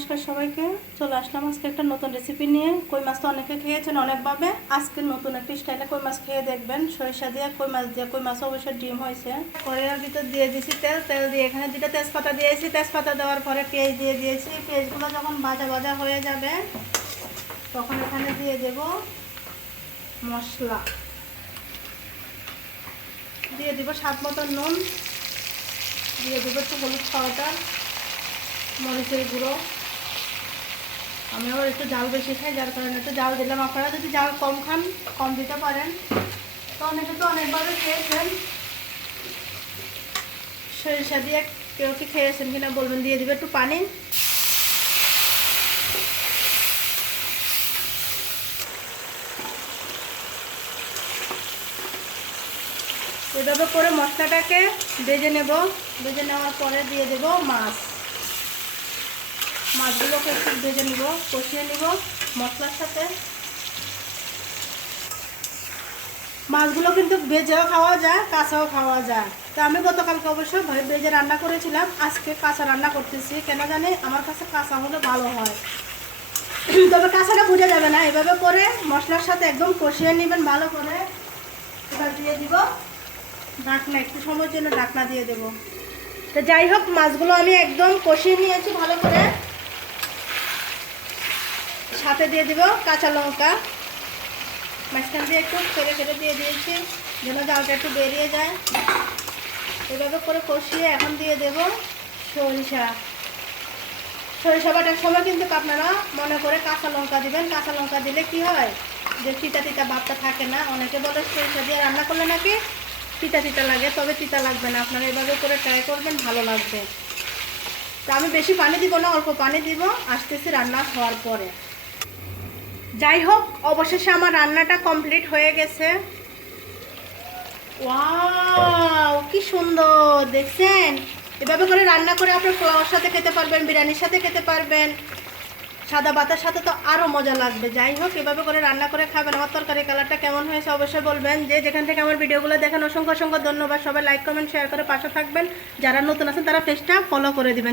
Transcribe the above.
নমস্কার সবাইকে। চলে আসলাম আজকে একটা নতুন রেসিপি নিয়ে। কই মাছ তো অনেকে খেয়েছেন অনেকভাবে। আজকে নতুন একটা স্টাইলে কই মাছ খেয়ে দেখবেন। সরিষা দিয়ে কই মাছ দিয়ে। কই মাছ অবশ্যই ডিম হয়েছে। কড়াইয়ের ভিতর দিয়ে দিয়েছি তেল। তেল দিয়ে এখানে দুটো তেজপাতা দিয়েছি। তেজপাতা দেওয়ার পরে পেঁয়াজ দিয়ে দিয়েছি। পেঁয়াজগুলো যখন ভাজা ভাজা হয়ে যাবে, তখন এখানে দিয়ে দেব মশলা। দিয়ে দিব স্বাদ মতো নুন। দিয়ে দেবো একটু হলুদ পাউডার, মরিচের গুঁড়ো। আমি আবার একটু জাল বেশি খাই, যার কারণে একটু জাল দিলাম। আপনারা যদি জাল কম খান, কম দিতে পারেন। তো অনেকে তো অনেকভাবে খেয়েছেন। সরিষা দিয়ে কেউ কি খেয়েছেন কিনা বলবেন, দিয়ে দিবে একটু পানি। এভাবে করে মশলাটাকে ভেজে নেব। ভেজে নেওয়ার পরে দিয়ে দেব মাছ। মাছগুলোকে একটু ভেজে নিব, কষিয়ে নিব মশলার সাথে। মাছগুলো কিন্তু ভেজেও খাওয়া যায়, কাঁচাও খাওয়া যায়। তো আমি গতকালকে অবশ্য ভেজে রান্না করেছিলাম, আজকে কাঁচা রান্না করতেছি। কেন জানি আমার কাছে কাঁচা হলে ভালো হয়। তবে কাঁচাটা বোঝা যাবে না, এভাবে করে মশলার সাথে একদম কষিয়ে নেবেন ভালো করে। এবার দিয়ে দিব ঢাকনা, একটু সময়ের জন্য ডাকনা দিয়ে দেব। তো যাই হোক, মাছগুলো আমি একদম কষিয়ে নিয়েছি ভালো করে। সাথে দিয়ে দিব কাঁচা লঙ্কা। মাঝখান দিয়ে একটু কেটে কেটে দিয়ে দিয়েছি, যেন জালটা একটু বেরিয়ে যায়। এভাবে করে কষিয়ে এখন দিয়ে দেব সরিষা। সরিষা বাটার সময় কিন্তু আপনারা মনে করে কাঁচা লঙ্কা দিবেন। কাঁচা লঙ্কা দিলে কি হয়? যে তিতা তিতা ভাবটা থাকে না? অনেকে বলে সরিষা দিয়ে রান্না করলে নাকি তিতা তিতা লাগে, তবে তিতা লাগবে না। আপনারা এভাবে করে ট্রাই করবেন, ভালো লাগবে। তা আমি বেশি পানি দিব না, অল্প পানি দিব। আসতেছি রান্না হওয়ার পরে। যাই হোক অবশেষে আমার রান্নাটা কমপ্লিট হয়ে গেছে। ওয়াও, কি সুন্দর, দেখছেন? এভাবে করে রান্না করে আপনার পোলাওর সাথে খেতে পারবেন, বিরিয়ানির সাথে খেতে পারবেন। সাদা ভাতের সাথে তো আরও মজা লাগবে। যাই হোক এভাবে করে রান্না করে খাবেন। আমার তরকারি কালারটা কেমন হয়েছে অবশ্যই বলবেন। যে যেখান থেকে আমার ভিডিওগুলো দেখেন, অসংখ্য অসংখ্য ধন্যবাদ। সবাই লাইক কমেন্ট শেয়ার করে পাশে থাকবেন। যারা নতুন আছেন, তারা পেজটা ফলো করে দিবেন।